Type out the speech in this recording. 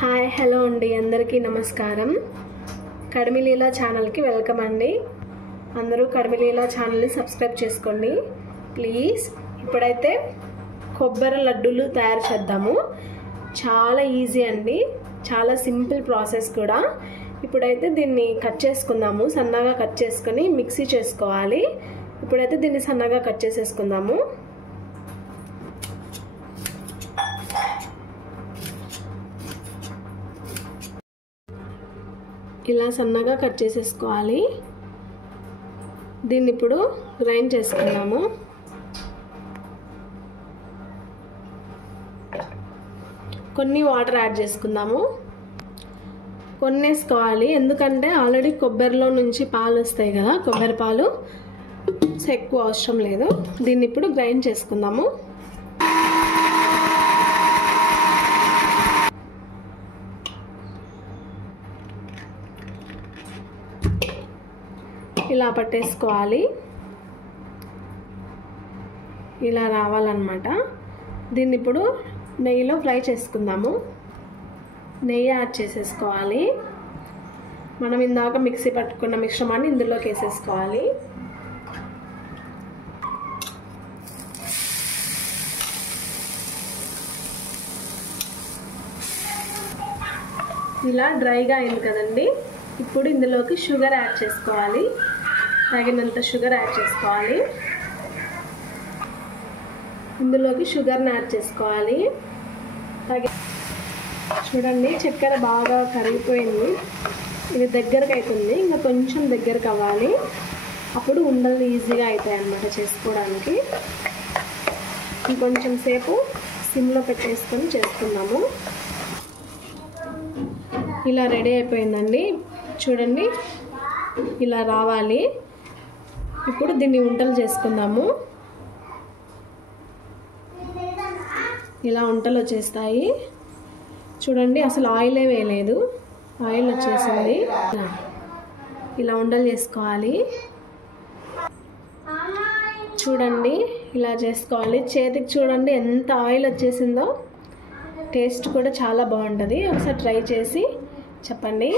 Hi hello అండి, అందరికీ నమస్కారం. కడిమిలీలా ఛానల్కి వెల్కమ్ అండి. అందరూ కడిమిలీలా ఛానల్ని సబ్స్క్రైబ్ చేసుకోండి ప్లీజ్. ఇప్పుడైతే కొబ్బరి లడ్డూలు తయారు చేద్దాము. చాలా ఈజీ అండి, చాలా సింపుల్ ప్రాసెస్ కూడా. ఇప్పుడైతే దీన్ని కట్ చేసుకుందాము. సన్నగా కట్ చేసుకొని మిక్సీ చేసుకోవాలి. ఇప్పుడైతే దీన్ని సన్నగా కట్ చేసేసుకుందాము. ఇలా సన్నగా కట్ చేసేసుకోవాలి. దీన్ని ఇప్పుడు గ్రైండ్ చేసుకుందాము. కొన్ని వాటర్ యాడ్ చేసుకుందాము. కొన్ని వేసుకోవాలి, ఎందుకంటే ఆల్రెడీ కొబ్బరిలో నుంచి పాలు వస్తాయి కదా, కొబ్బరి పాలు. ఎక్కువ అవసరం లేదు. దీన్ని ఇప్పుడు గ్రైండ్ చేసుకుందాము. ఇలా పట్టేసుకోవాలి. ఇలా రావాలన్నమాట. దీన్ని ఇప్పుడు నెయ్యిలో ఫ్రై చేసుకుందాము. నెయ్యి యాడ్ చేసేసుకోవాలి. మనం ఇందాక మిక్సీ పట్టుకున్న మిశ్రమాన్ని ఇందులోకి వేసేసుకోవాలి. ఇలా డ్రైగా అయింది కదండి. ఇప్పుడు ఇందులోకి షుగర్ యాడ్ చేసుకోవాలి. తగినంత షుగర్ యాడ్ చేసుకోవాలి. ఇందులోకి షుగర్ని యాడ్ చేసుకోవాలి. చూడండి, చక్కెర బాగా కరిగిపోయింది. ఇది దగ్గరకు అవుతుంది. ఇంకా కొంచెం దగ్గరకు అవ్వాలి. అప్పుడు ఉండలు ఈజీగా అవుతాయి అన్నమాట చేసుకోవడానికి. ఇంకొంచెం సేపు సిమ్లో పెట్టేసుకొని చేసుకుందాము. ఇలా రెడీ అయిపోయిందండి. చూడండి, ఇలా రావాలి. ఇప్పుడు దీన్ని ఉంటలు చేసుకుందాము. ఇలా ఉంటలు వచ్చేస్తాయి. చూడండి, అసలు ఆయిలే వేయలేదు, ఆయిల్ వచ్చేసింది. ఇలా ఉండలు చేసుకోవాలి. చూడండి, ఇలా చేసుకోవాలి. చేతికి చూడండి ఎంత ఆయిల్ వచ్చేసిందో. టేస్ట్ కూడా చాలా బాగుంటుంది. ఒకసారి ట్రై చేసి చెప్పండి.